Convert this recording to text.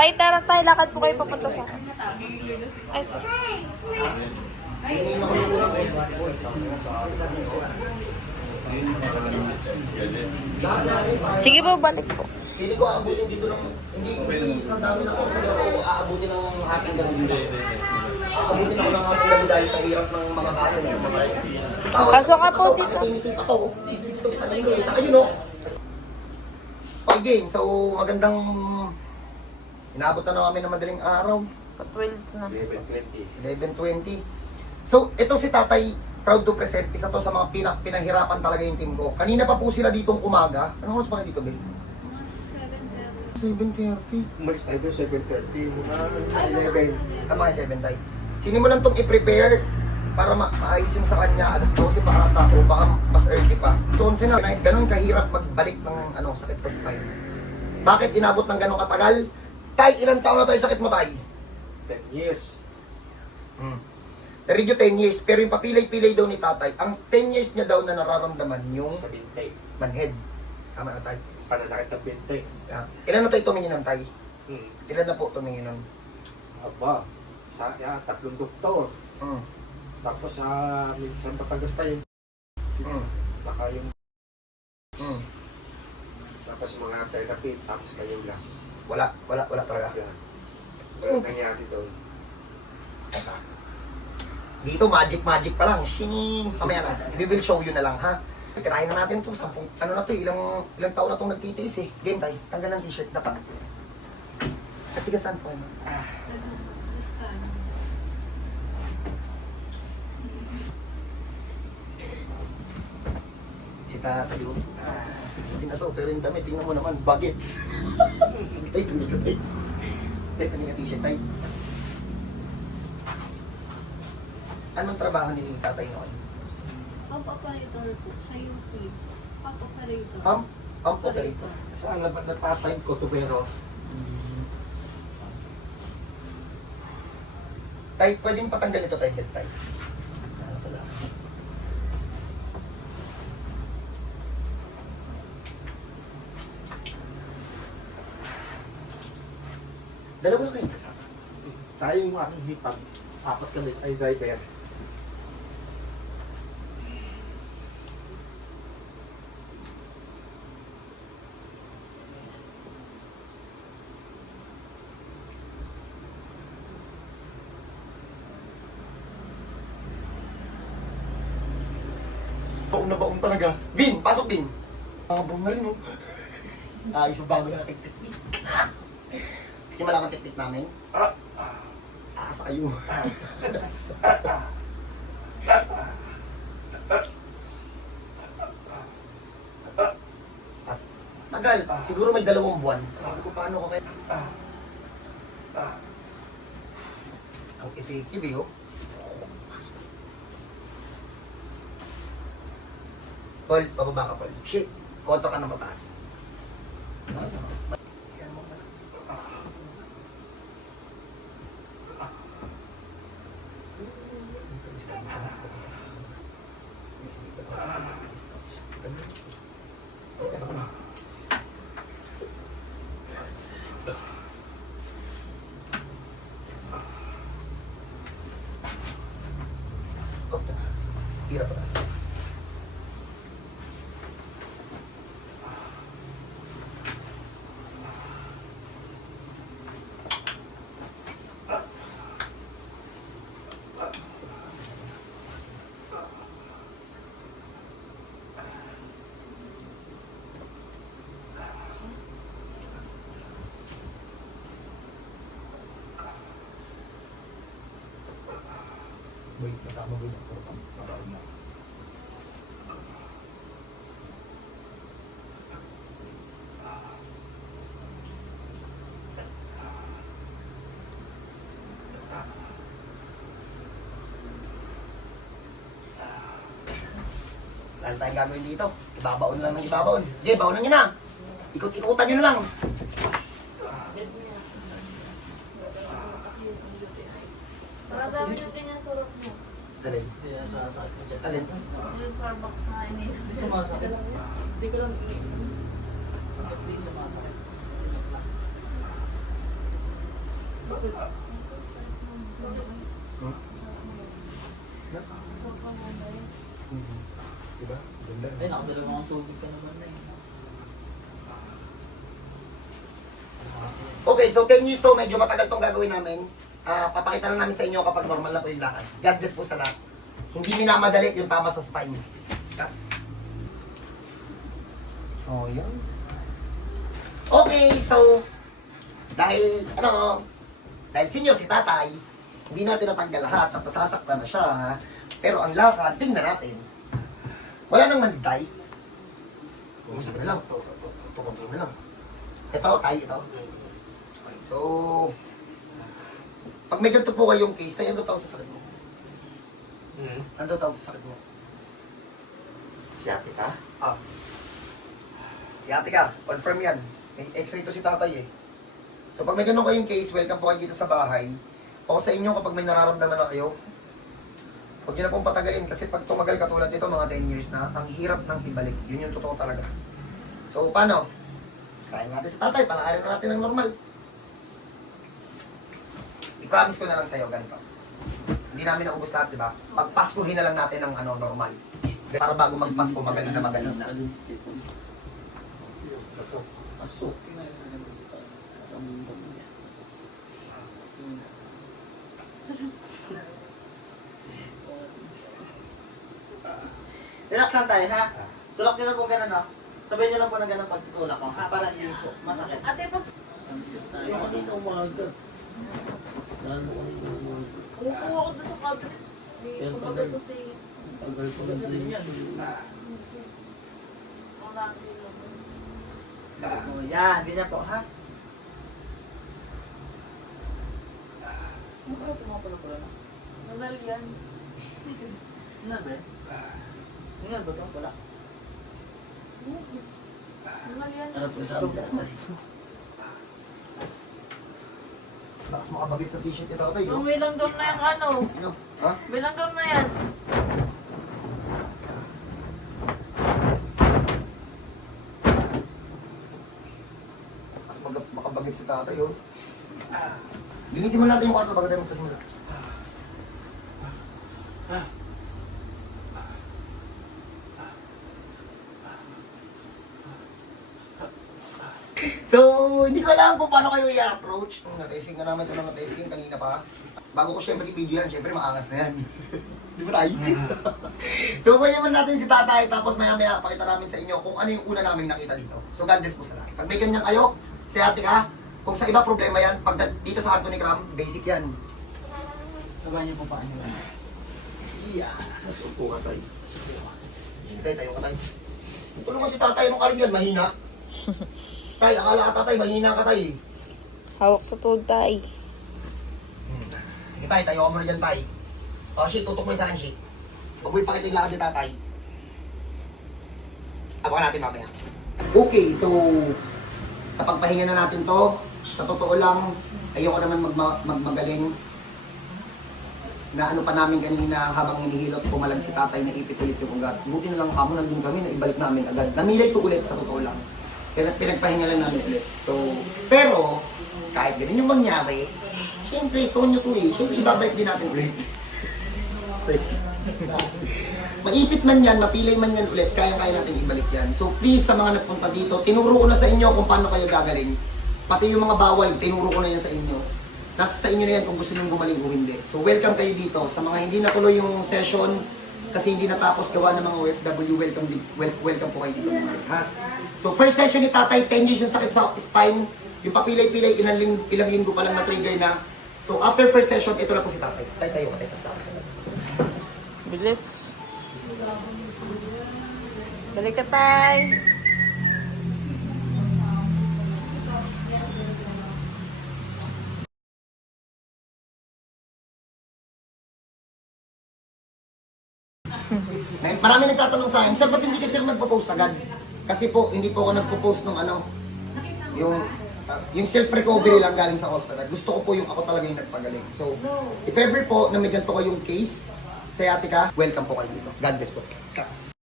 Tay, tara tayo. Lakad po kayo papunta sa akin. Ay, sorry. Sige po, balik po. Pili ko aabutin dito ng, hindi isang dami na coaster ako aabutin ng ating gabi dito. Aabutin ako ng ating gabi dahil sa hirap ng mga kaso na yung mga Pasok ka po dito. Pakitimitin pa to. Ito, isa na yun. Saka yun, no? 5 games. So, magandang inabot na namin ng madaling araw. 12 na. 11:20. So, ito si Tatay, proud to present. Isa to sa mga pinahirapan talaga yung team ko. Kanina pa po sila ditong umaga. Anong oras pa kayo dito, Ben? 7:30. Umalis tayo doon, 7:30. Mga 11. Mga 11 tayo. Sinimulan tong i-prepare para maayos yung sa kanya. Alas 12 pa ata o baka mas early pa. So, ganun kahirap magbalik ng sakit sa spine. Bakit inabot ng ganun katagal? Tay, ilang taon na tayo sakit mo, Tay? 10 years. Na-review 10 years, pero yung papilay-pilay daw ni Tatay, ang 10 years niya daw na nararamdaman yung Sa bintay. manhead. Tama na, Tay. Pananakit ng bintay. Ilan na tayo tumingin ng Tay? Hmm. Ilan na po tumingin nun? Aba, sa 3 doktor. Mm. Tapos minsan patagas pa yun. Mm. Saka yung, Mm. tapos mga therapy, tapos kayo gas. Wala talaga. Wala nangyari doon. Dito, magic pa lang. Shing! Kamaya na. We will show you na lang, ha? Tirahin na natin to. Ano na to, ilang taon na itong nagtitiis eh. Game tayo. Tanggal ng t-shirt. Dapat. Katigasan po. Ano? Si Tatay, 16 na to. Pero yung damit, tingnan mo naman, bagets. Sige tayo, tumika tayo. Tumika t-shirt tayo. Anong trabaho ni Tatay noon? Pump operator po sa UP. Pump operator. Pump operator. Saan na ba napapahid ko, tubero? Tay, pwedeng patanggal ito tayo, Tay. Ano pala? Dalawa na kayong kasama. Tayo yung aking hipag. 4 kami ay driver. Baong na baong talaga. Bin! Pasok, Bin! Mga buong na rin, oh. Ayos ang bago na teknik. Kasi malaman teknik namin. Asa kayo. Tagal. Siguro may 2 buwan. Sabi ko, paano ko kaya? Ang effective, eh, oh. Paul, pababa ka, Paul. Shit. Kontra ka ng mataas. Tira pataas. Wait, natama ko yung puro pang na. Wala tayong gagawin dito. Ibabaon lang ng ibabaon. Okay, baonan nyo na. Ikot-ikutan nyo na lang. Marami yung ganyan surot mo. Alin? Alin? Yung Starbucks na ini. Sumasakit. Hindi ko lang Hindi sumasakit. Diba? Ganda. Ay, nakadalawang tubig ka naman na eh. Okay, so 10 years to, medyo matagal tong gagawin namin. Papakita lang namin sa inyo kapag normal na po yung lakad. God bless po sa lahat. Hindi minamadali yung tama sa spine. Cut. So, yun. Okay, so, dahil sinyo si tatay, hindi natin natanggal lahat at nasasaktan na siya. Ha? Pero ang lakad, tingnan natin. Wala nang manitay. Kumusap na lang. Tukunti na lang. Ito, ito. Okay, so, pag may ganito po kayong case, tayo ano tawag sa sakit mo? Ano tawag sa sakit mo? Sciatica? Sciatica, confirm yan. May x-ray to si tatay eh. So pag may ganun kayong case, welcome po kayo dito sa bahay. O sa inyo kapag may nararamdaman na kayo, huwag nyo na pong patagalin kasi pag tumagal katulad nito mga 10 years na, ang hirap ng ibalik. Yun yung totoo talaga. So paano? Try natin sa tatay, palakarin na natin ng normal. I-promise ko na lang sa'yo, ganito. Hindi namin naubos lahat, di ba? Pagpaskuhin na lang natin ng normal. Para bago magpasko, magaling na magaling na. Pasok. Relax lang tayo, ha? Tulak nyo lang po ganun, no? Sabihin nyo lang po na ganun pag tutulak ko, ha? Para hindi po masakit. Ate, pag Tayo kanina umaga. Lalo kanina umaga. umupo ako doon sa cabinet, Yan, may tagal. pagod kasi Tagal ko na din yan. ang laki lang. Oh, yan, ganyan po, ha? Ano kaya pumapala-pala na? Nangal yan. Ano ba? Ganyan ba ito? Wala. Nangal yan. Ano po sabi na? Lakas makabagit sa t-shirt ni tatay, Oh, oh. may langgam na yung ano. Ano? Ha? May langgam na yan. Lakas makabagit si tatay, oh. Linisin mo natin yung kwarto bago tayo magpasimula. So, hindi ko alam kung paano kayo i-approach. Na-testing na namin ito na na-testing kanina pa. Bago ko syempre i-video yan, syempre maangas na yan. Di ba tayo? So, kuyaman natin si tatay, tapos maya-maya pakita namin sa inyo kung ano yung una namin nakita dito. So, God bless po sa lahat. Pag may ganyan kayo, si ate ka, kung sa iba problema yan, pag dito sa Anthony Cram, basic yan. Sabahan niyo po paano yun. Yeah. Upo ka tayo. Tay, tayo ka tay. Tulungan si tatay, anong karin yan? Mahina. Tay, akala ka tatay, mahina ka tay. Hawak sa tuhod, tay. Sige tay, tayo ka muna dyan tay. O shit, tutok mo yung sa akin shit. Huwag mo ipakita yung lakad ni tatay. Abangan natin mamaya. Okay, so napagpahinga na natin to. Sa totoo lang, ayoko naman magmagaling. Na ano pa namin kanina habang hinihilot, pumalag si tatay na ipit ulit yung ugat. Buti na lang kamo, nandun kami, na ibalik namin agad. Namilay to ulit sa totoo lang. Kaya pinagpahinga lang namin ulit. So, pero, kahit ganun yung mangyari, syempre, tonyo to eh. Syempre, ibabalik din natin ulit. Maipit man yan, mapilay man yan ulit, kaya-kaya natin ibalik yan. So, please, sa mga nagpunta dito, tinuro ko na sa inyo kung paano kayo gagaling. Pati yung mga bawal, tinuro ko na yan sa inyo. Nasa sa inyo na yan kung gusto nyo gumaling o hindi. So, welcome kayo dito. Sa mga hindi natuloy yung session, kasi hindi natapos gawa ng mga OFW, welcome po kayo dito. Ha? So, first session ni tatay, 10 years yung sakit sa spine. Yung papilay-pilay, ilang linggo pa lang na-trigger na. So, after first session, ito na po si tatay. Tayo ka, tas tatay. Bilis. Balik ka, tay. Marami nagtatanong sa akin, sir, ba't hindi kasi ako nagpo-post agad? Kasi po, hindi po ako nagpo-post ng yung self-recovery lang galing sa hospital. Gusto ko po yung ako talaga yung nagpagaling. So, if ever po na may ganito kayong case, sa ate ka, welcome po kayo dito. God bless po.